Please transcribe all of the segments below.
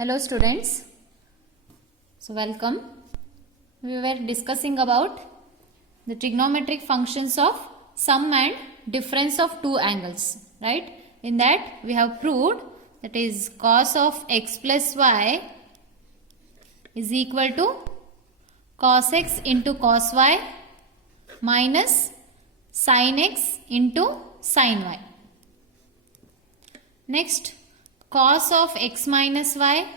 Hello students, so welcome. We were discussing about the trigonometric functions of sum and difference of two angles, right? In that we have proved that is cos of x plus y is equal to cos x into cos y minus sin x into sin y. Next, cos of x minus y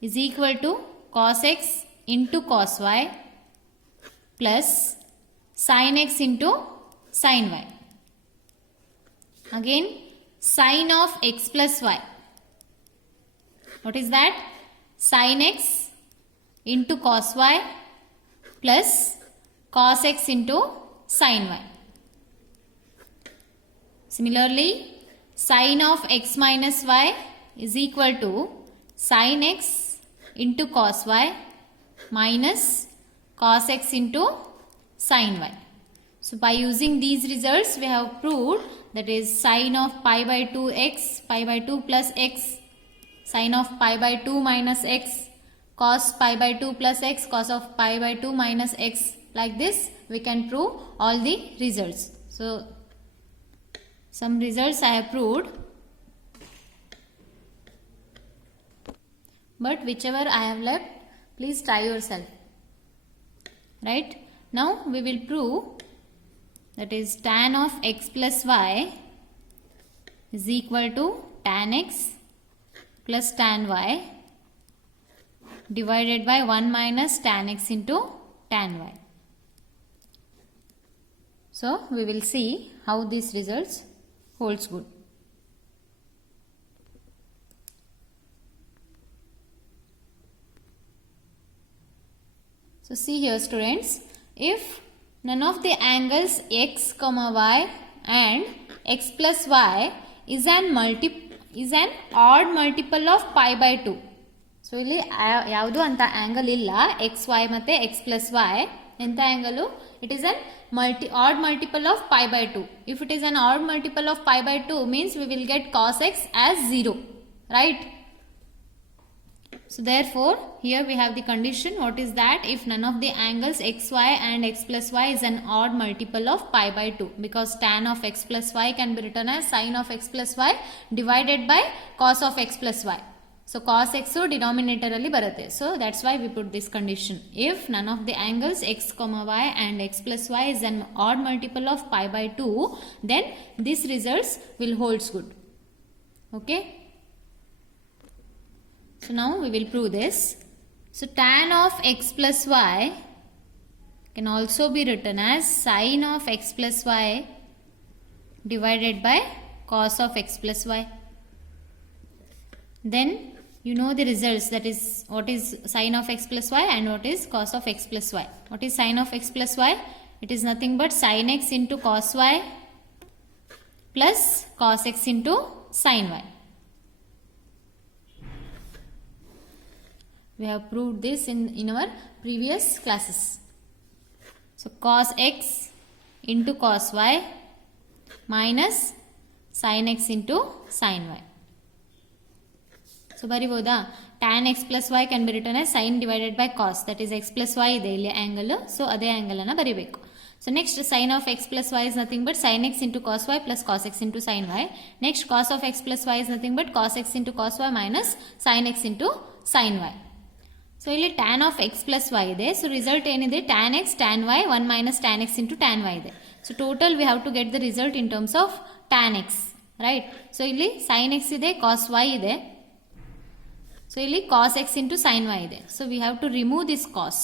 is equal to cos x into cos y plus sin x into sin y. Again, sin of x plus y. What is that? Sin x into cos y plus cos x into sin y. Similarly, sin of x minus y is equal to sin x into cos y minus cos x into sin y. So by using these results we have proved that is sin of pi by 2 x, pi by 2 plus x, sin of pi by 2 minus x, cos pi by 2 plus x, cos of pi by 2 minus x. Like this we can prove all the results. So some results I have proved, but whichever I have left, please try yourself. Right? Now we will prove that is tan of x plus y is equal to tan x plus tan y divided by 1 minus tan x into tan y. So we will see how these results holds good. So see here students, if none of the angles x comma y and x plus y is an odd multiple of pi by 2. So ಇಲ್ಲಿ ಯಾವುದು ಅಂತ angle ಇಲ್ಲ x y ಮತ್ತೆ x plus y ಎಂತ angle it is an odd multiple of pi by 2. If it is an odd multiple of pi by 2 means we will get cos x as 0, right? So therefore here we have the condition. What is that? If none of the angles xy and x plus y is an odd multiple of pi by 2, because tan of x plus y can be written as sin of x plus y divided by cos of x plus y. So cos x denominator alli barutte. So that's why we put this condition. If none of the angles x comma y and x plus y is an odd multiple of pi by 2, then this results will holds good. Okay. So now we will prove this. So tan of x plus y can also be written as sin of x plus y divided by cos of x plus y. Then you know the results, that is what is sin of x plus y and what is cos of x plus y. What is sin of x plus y? It is nothing but sin x into cos y plus cos x into sin y. We have proved this in our previous classes. So cos x into cos y minus sin x into sin y. So bariboda, tan x plus y can be written as sin divided by cos, that is x plus y ide illi angle, so ade angle ana baribeku. So next, sin of x plus y is nothing but sin x into cos y plus cos x into sin y. Next, cos of x plus y is nothing but cos x into cos y minus sin x into sin y. So ಇಲ್ಲಿ tan of x plus y ಇದೆ. So result ಏನಿದೆ? tan x tan y 1 minus tan x into tan y ಇದೆ. So total we have to get the result in terms of tan x, right? So ಇಲ್ಲಿ sin x ಇದೆ, cos y ಇದೆ. So ಇಲ್ಲಿ cos x into sin y ಇದೆ. So we have to remove this cos.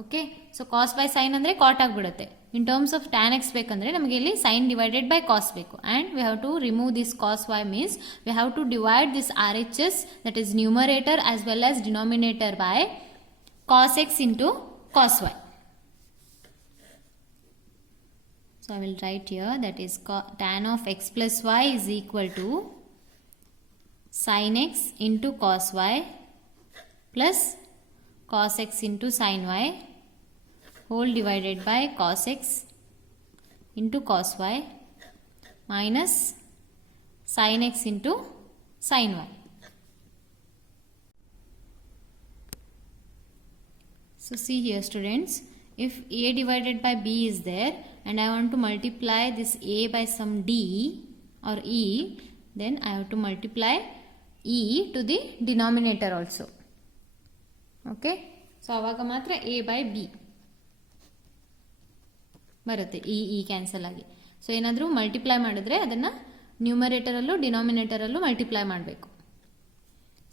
Okay? So cos by sin ಅಂದ್ರೆ cot ಆಗಿಬಿಡುತ್ತೆ. In terms of tan x ಬೇಕಂದ್ರೆ ನಮಗೆ ಇಲ್ಲಿ sin divided by cos ಬೇಕು, and we have to remove this cos y means we have to divide this RHS, that is numerator as well as denominator, by cos x into cos y. So I will write here, that is tan of x plus y is equal to sin x into cos y plus cos x into sin y whole divided by cos x into cos y minus sin x into sin y. So see here students, if a divided by b is there and I want to multiply this a by some d or e, then I have to multiply e to the denominator also. Okay, so avaga matra a by b ಬರುತ್ತೆ, ಈ cancel ಆಗಿ. So ಏನಾದರೂ multiply ಮಾಡಿದ್ರೆ ಅದನ್ನು ನ್ಯೂಮರೇಟರಲ್ಲೂ ಡಿನಾಮಿನೇಟರಲ್ಲೂ multiply ಮಾಡಬೇಕು.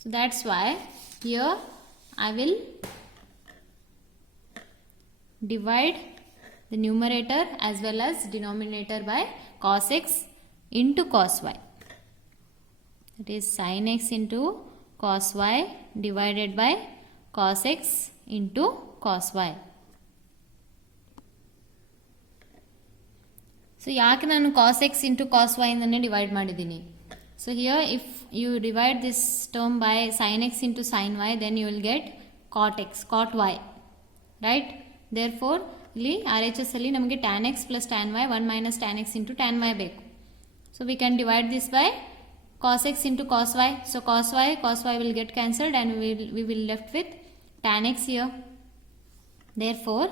So that's why here I will divide the numerator as well as denominator by cos x into cos y. That is sin x into cos y divided by cos x into cos y. So ಯಾಕೆ ನಾನು cos x into cos y ಇಂದನೇ divide ಮಾಡಿದ್ದೀನಿ. So here if you divide this term by sin x into sin y, then you will get cot x, cot y, right. Therefore ಇಲ್ಲಿ R H S ಅಲ್ಲಿ ನಮಗೆ tan x plus tan y 1 minus tan x into tan y ಬೇಕು. So we can divide this by cos x into cos y. So cos y will get cancelled and we will left with tan x here. Therefore,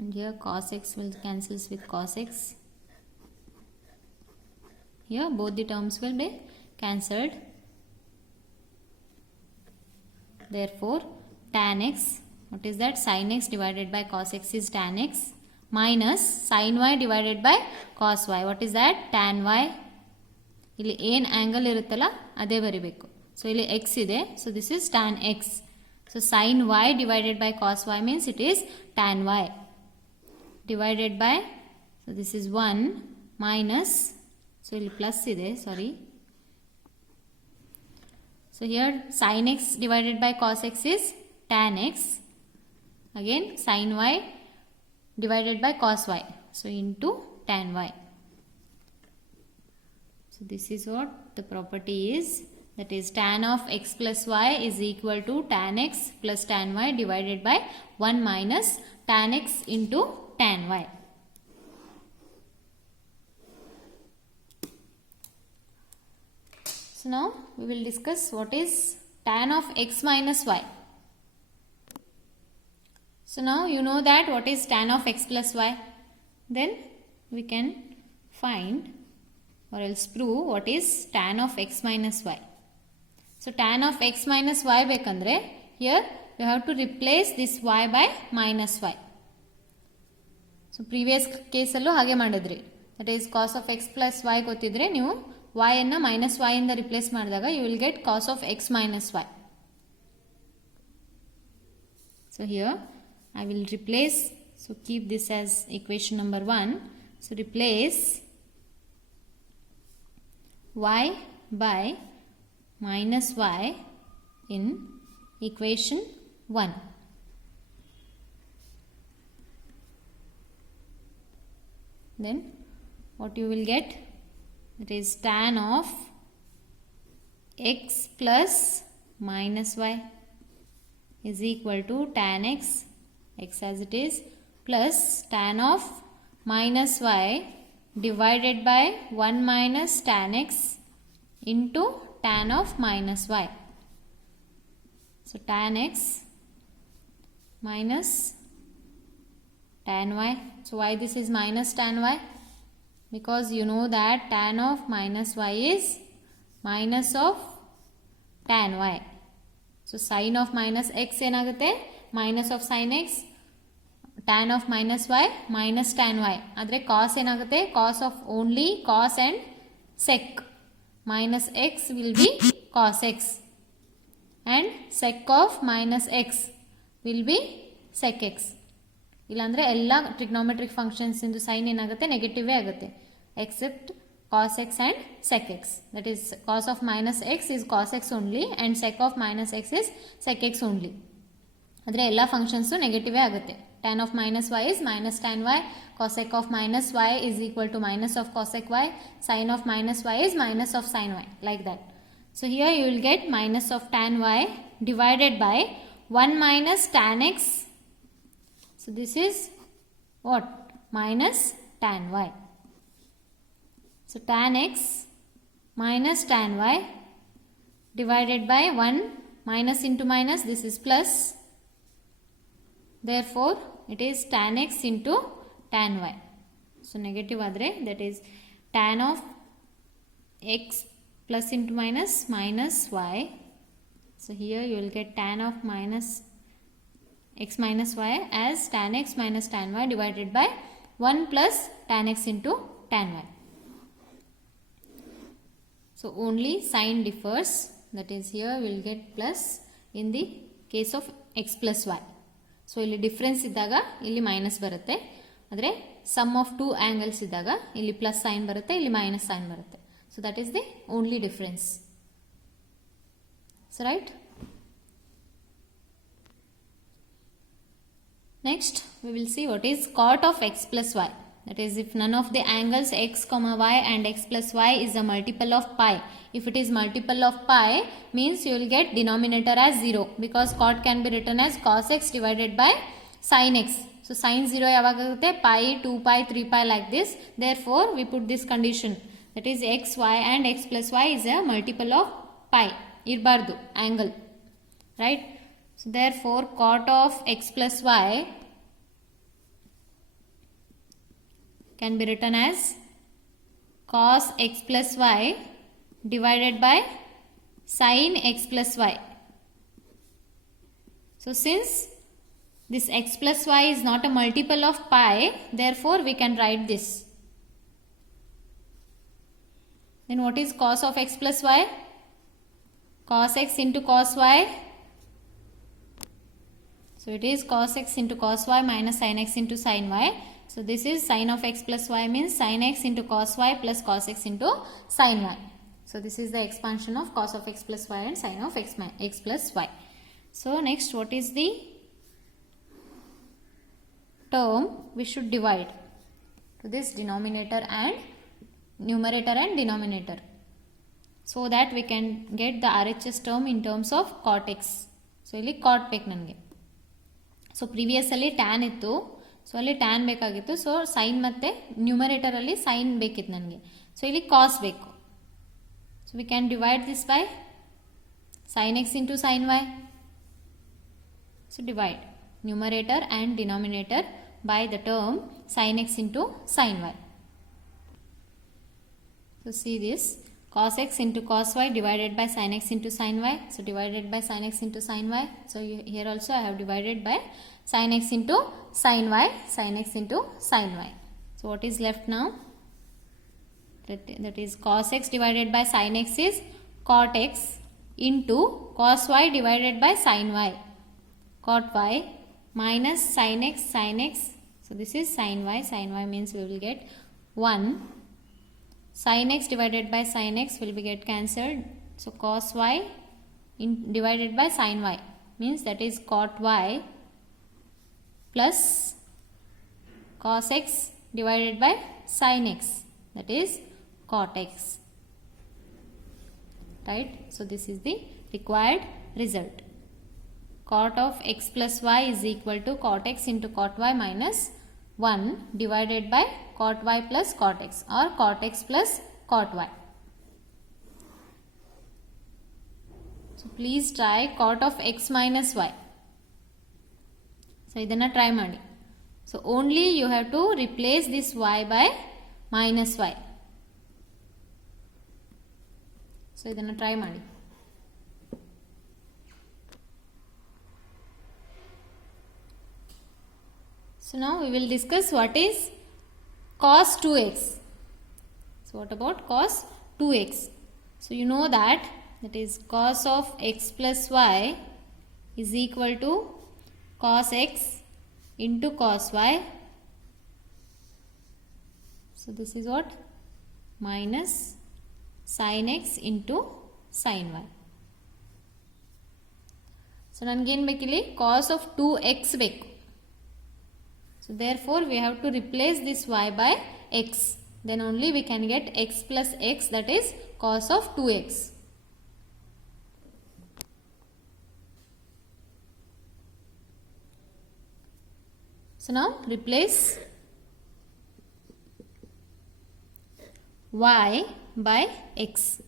and here cos x will cancels with cos x. Here both the terms will be cancelled. Therefore, tan x, what is that? Sin x divided by cos x is tan x minus sin y divided by cos y. What is that? Tan y. ಇಲ್ಲಿ ಏನು angle ಇರುತ್ತಲ್ಲ ಅದೇ ಬರಿಬೇಕು. So ಇಲ್ಲಿ x ಇದೆ, so this is tan x. So sin y divided by cos y means it is tan y divided by, so this is 1 minus, so ಇಲ್ಲಿ plus ಇದೆ, sorry. So here sin x divided by cos x is tan x, again sin y divided by cos y, so into tan y. So this is what the property is, that is tan of x plus y is equal to tan x plus tan y divided by 1 minus tan x into tan y. So now we will discuss what is tan of x minus y. So now you know that what is tan of x plus y. Then we can find or else prove what is tan of x minus y. So tan of x minus y ಬೇಕಂದ್ರೆ here you have to replace this y by minus y. So previous ಕೇಸಲ್ಲೂ ಹಾಗೆ ಮಾಡಿದ್ರಿ, that is cos of x plus y ಗೊತ್ತಿದ್ರೆ ನೀವು y ಅನ್ನು minus y ಇಂದ replace ಮಾಡಿದಾಗ you will get cos of x minus y. So here I will replace, so keep this as equation number 1. ಸೊ ರಿಪ್ಲೇಸ್ y by minus y in equation 1. Then what you will get, that is tan of x plus minus y is equal to tan x as it is, plus tan of minus y divided by 1 minus tan x into tan of minus y. So tan x minus tan y. So why this is minus tan y? Because you know that tan of minus y is minus of tan y. So sin of minus x ಏನಾಗುತ್ತೆ, minus of sin x, tan of minus y minus tan y. ಆದರೆ cos ಏನಾಗುತ್ತೆ, cos of only cos and sec. Minus x will be cos x and sec of minus x will be sec x. ಇಲ್ಲಾಂದರೆ ಎಲ್ಲ trigonometric functions ಇಂದು sign ಏನಾಗುತ್ತೆ, ನೆಗೆಟಿವೇ ಆಗುತ್ತೆ, accept cos x and sec x. That is cos of minus x is cos x only and sec of minus x is sec x only. ಆದರೆ ಎಲ್ಲ functions ನೆಗೆಟಿವೇ ಆಗುತ್ತೆ. tan of minus y is minus tan y, cosec of minus y is equal to minus of cosec y, sin of minus y is minus of sin y, like that. So here you will get minus of tan y divided by 1 minus tan x. So this is what? Minus tan y. So tan x minus tan y divided by 1 minus into minus, this is plus. Therefore, it is tan x into tan y. So, negative adre, that is tan of x plus into minus minus y. So, here you will get tan of minus x minus y as tan x minus tan y divided by 1 plus tan x into tan y. So, only sign differs, that is here we will get plus in the case of x plus y. So, ಇಲ್ಲಿ difference ಇದ್ದಾಗ ಇಲ್ಲಿ minus ಬರುತ್ತೆ, ಆದರೆ sum of two angles ಇದ್ದಾಗ ಇಲ್ಲಿ plus sign ಬರುತ್ತೆ, ಇಲ್ಲಿ minus sign ಬರುತ್ತೆ. So, that is the only difference. So, right? Next, we will see what is cot of x plus y. That is, if none of the angles x comma y and x plus y is a multiple of pi. If it is multiple of pi, means you will get denominator as 0, because cot can be written as cos x divided by sin x. So, sin 0 yavagagutte pi, 2 pi, 3 pi like this. Therefore, we put this condition, that is x, y and x plus y is a multiple of pi. Irbardu angle, right? So, therefore, cot of x plus y can be written as cos x plus y divided by sin x plus y. So, since this x plus y is not a multiple of pi, therefore, we can write this. Then what is cos of x plus y? Cos x into cos y. So, it is cos x into cos y minus sin x into sin y. So, this is sin of x plus y means sin x into cos y plus cos x into sin y. So, this is the expansion of cos of x plus y and sin of x plus y. So, next what is the term we should divide to this denominator and numerator and denominator, so that we can get the RHS term in terms of cot x. So, ಇಲ್ಲಿ cot ಬೇಕು ನನಗೆ. So ಪ್ರಿವಿಯಸ್ಸಲ್ಲಿ tan ಇತ್ತು, so ಅಲ್ಲಿ tan ಬೇಕಾಗಿತ್ತು. So sine ಮತ್ತು ನ್ಯೂಮರೇಟರಲ್ಲಿ sine ಬೇಕಿತ್ತು ನನಗೆ. ಸೊ ಇಲ್ಲಿ ಕಾಸ್ ಬೇಕು. So we can divide this by sine x into sine y. So divide numerator and denominator by the term sin x into sin y. So see this, cos x into cos y divided by sin x into sin y. So divided by sin x into sin y. So here also I have divided by sin x into sin y, sin x into sin y. So what is left now? That is cos x divided by sin x is cot x into cos y divided by sin y, cot y minus sin x, sin x. So this is sin y means we will get 1. Sin x divided by sin x will be get cancelled. So cos y divided by sin y means that is cot y plus cos x divided by sin x, that is cot x. Right? So this is the required result. Cot of x plus y is equal to cot x into cot y minus 1 divided by cot y plus cot x, or cot x plus cot y. So please try cot of x minus y. So idanna try ಮಾಡಿ. So only you have to replace this y by minus y. So idanna try ಮಾಡಿ. So now we will discuss what is cos 2x. So what about cos 2x? So you know that is cos of x plus y is equal to cos x into cos y. So this is what? Minus sin x into sin y. So ನನಗೇನು ಬೇಕಿಲ್ಲಿ cos of 2x ಬೇಕು. So therefore we have to replace this y by x. Then only we can get x plus x, that is cos of 2x. So now replace y by x.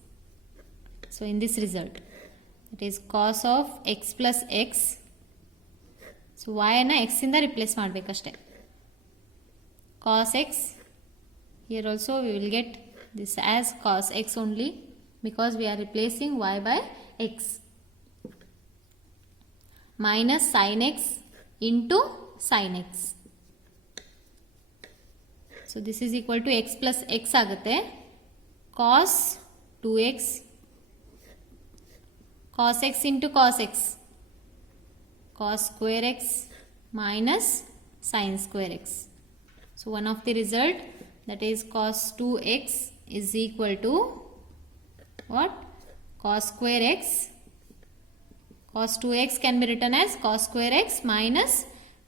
So in this result, That is cos of x plus x. So y ಅನ್ನು x ಇಂದ replace ಮಾಡಬೇಕಷ್ಟೇ. Cos x. Here also we will get this as cos x only because we are replacing y by x. Minus sin x into sin x. So this is equal to x plus x ಆಗುತ್ತೆ. Cos 2x. Cos x into cos x. Cos square x minus sin square x. So one of the result, that is cos 2x is equal to what? Cos square x. Cos 2x can be written as cos square x minus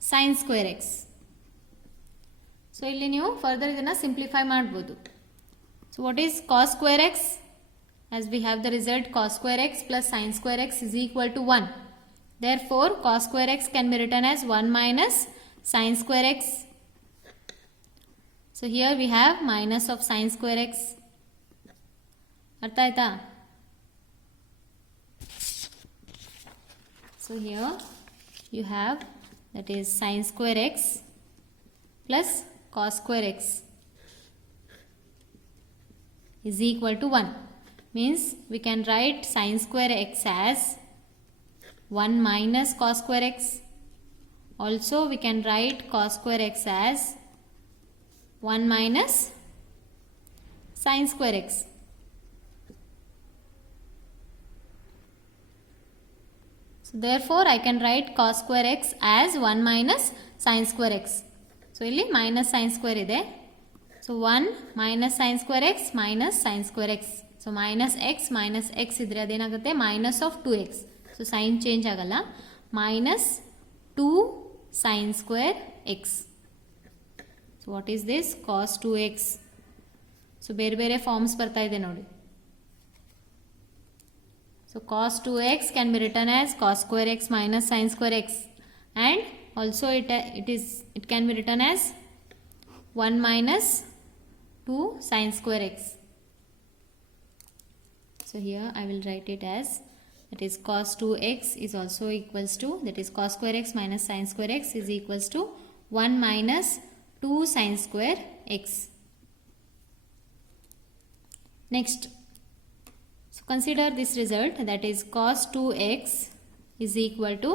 sin square x. So ಇಲ್ಲಿ ನೀವು further ಇದನ್ನ simplify ಮಾಡಬಹುದು. So what is cos square x? As we have the result cos square x plus sin square x is equal to 1. Therefore cos square x can be written as 1 minus sin square x. So here we have minus of sin square x. ಅರ್ಥ ಆಯ್ತಾ? So here you have, that is sin square x plus cos square x is equal to 1. Means we can write sin square x as 1 minus cos square x. Also we can write cos square x as 1 minus sin square x. So therefore I can write cos square x as 1 minus sin square x. So ಇಲ್ಲಿ minus sin square ಇದೆ. So 1 minus sin square x minus sin square x. So minus x ಇದ್ರೆ ಅದೇನಾಗುತ್ತೆ minus of 2x. So sign change ಆಗಲ್ಲ. Minus 2 sin square x. So what is this? Cos 2x. So ಬೇರೆ ಬೇರೆ forms ಬರ್ತಾ ಇದೆ ನೋಡಿ. So cos 2x can be written as cos square x minus sin square x, and also it can be written as 1 minus 2 sin square x. So here I will write it as, that is cos 2x is also equals to, that is cos square x minus sin square x is equals to 1 minus 2 sin square x. Next, so consider this result, that is cos 2x is equal to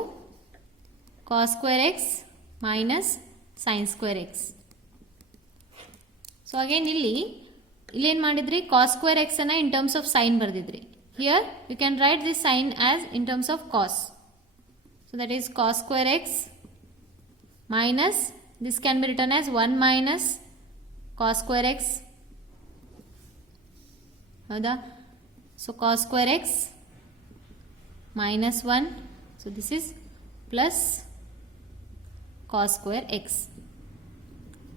cos square x minus sin square x. So again ಇಲ್ಲೇನು ಮಾಡಿದ್ರಿ, cos square x ಅನ್ನ in terms of sin ಬರೆದಿದ್ರಿ. Here you can write this sign as in terms of cos. So that is cos square x minus, this can be written as 1 minus cos square x. ಹೌದಾ? So cos square x minus 1. So this is plus cos square x.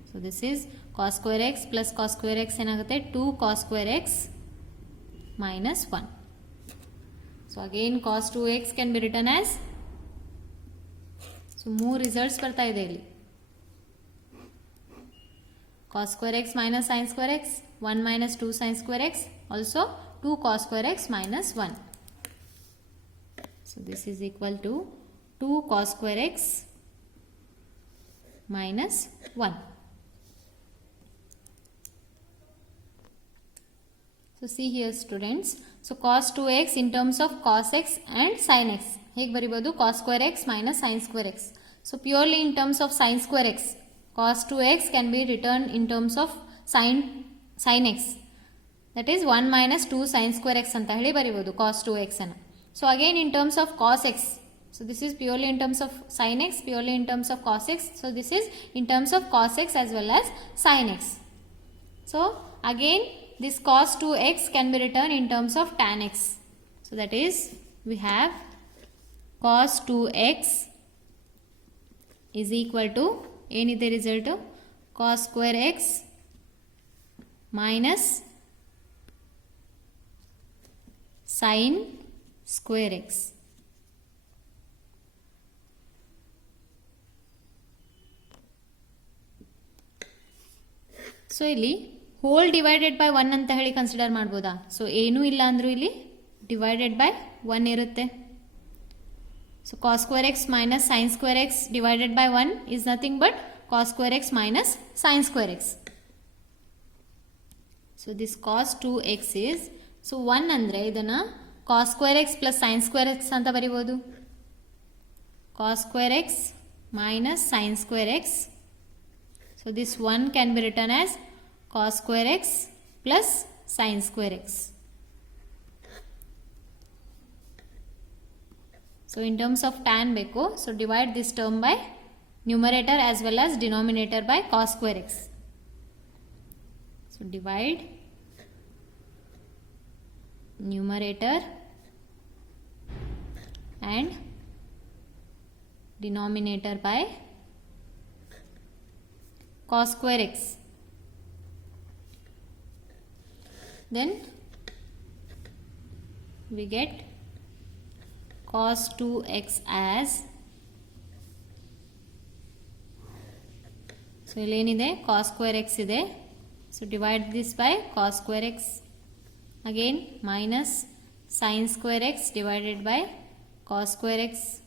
So this is cos square x plus cos square x ಏನಾಗುತ್ತೆ 2 cos square x minus 1. So again cos 2x can be written as, so ಮೂರು results ಬರ್ತಾ ಇದೆ ಇಲ್ಲಿ. Cos square x minus sin square x, 1 minus 2 sin square x, also 2 cos square x minus 1. So this is equal to 2 cos square x minus 1. So see here students, so cos 2x in terms of cos x and sin x. ಹೇಗೆ ಬರಿಬೋದು? cos square x minus sin square x. So purely in terms of sin square x, cos 2x can be written in terms of sin x. That is 1 minus 2 sin square x ಅಂತ ಹೇಳಿ ಬರಿಬೋದು cos 2x ಅನ್ನು. So again in terms of cos x, so this is purely in terms of sin x, purely in terms of cos x. So this is in terms of cos x as well as sin x. So again this cos 2x can be written in terms of tan x. So that is, we have cos 2x is equal to, ಏನಿದೆ result, cos square x minus sin square x. So ಇಲ್ಲಿ whole divided by 1 ಅಂತ ಹೇಳಿ consider ಮಾಡ್ಬೋದಾ? So ಏನೂ ಇಲ್ಲ ಅಂದರೂ ಇಲ್ಲಿ divided by 1 ಇರುತ್ತೆ. So cos square x minus sin square x divided by 1 is nothing but cos square x minus sin square x. So this cos 2x is, so 1 andre idana cos square x plus sin square x anta baribodu. Cos square x minus sin square x. So this 1 can be written as cos square x plus sin square x. So in terms of tan beko, so divide this term by numerator as well as denominator by cos square x. So divide numerator and denominator by cos square x. Then we get cos 2x as, so illenide cos square x ide, so divide this by cos square x, again minus sin square x divided by cos square x.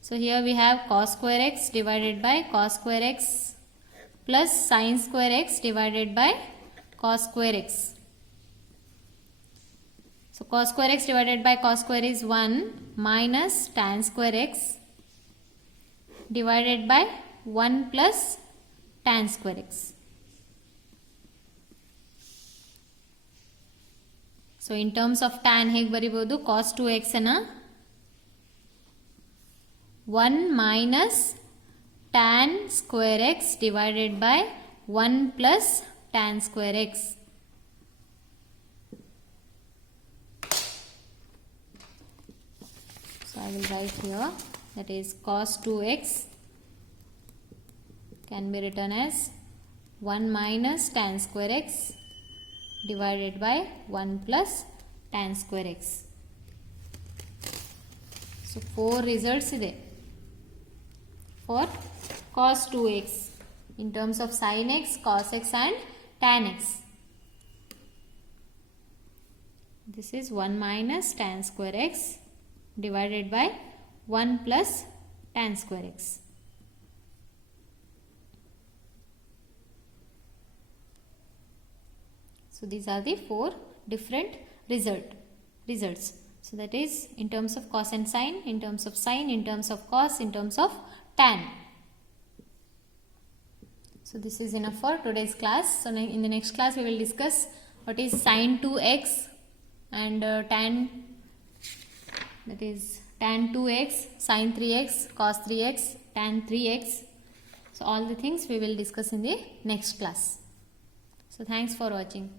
So here we have cos square x divided by cos square x plus sin square x divided by cos square x. So cos square x divided by cos square is 1 minus tan square x divided by 1 plus tan square x. So in terms of tan hege baribodu, cos 2x ana 1 minus tan square x divided by 1 plus tan square x. So I will write here, that is cos 2x can be written as 1 minus tan square x divided by 1 plus tan square x. So 4 results ide for cos 2x in terms of sin x, cos x and tan x. This is 1 minus tan square x divided by 1 plus tan square x. So these are the 4 different results. So that is in terms of cos and sin, in terms of sin, in terms of cos, in terms of tan. So this is enough for today's class. So in the next class we will discuss what is sin 2x and tan, that is tan 2x, sin 3x, cos 3x, tan 3x. So all the things we will discuss in the next class. So thanks for watching.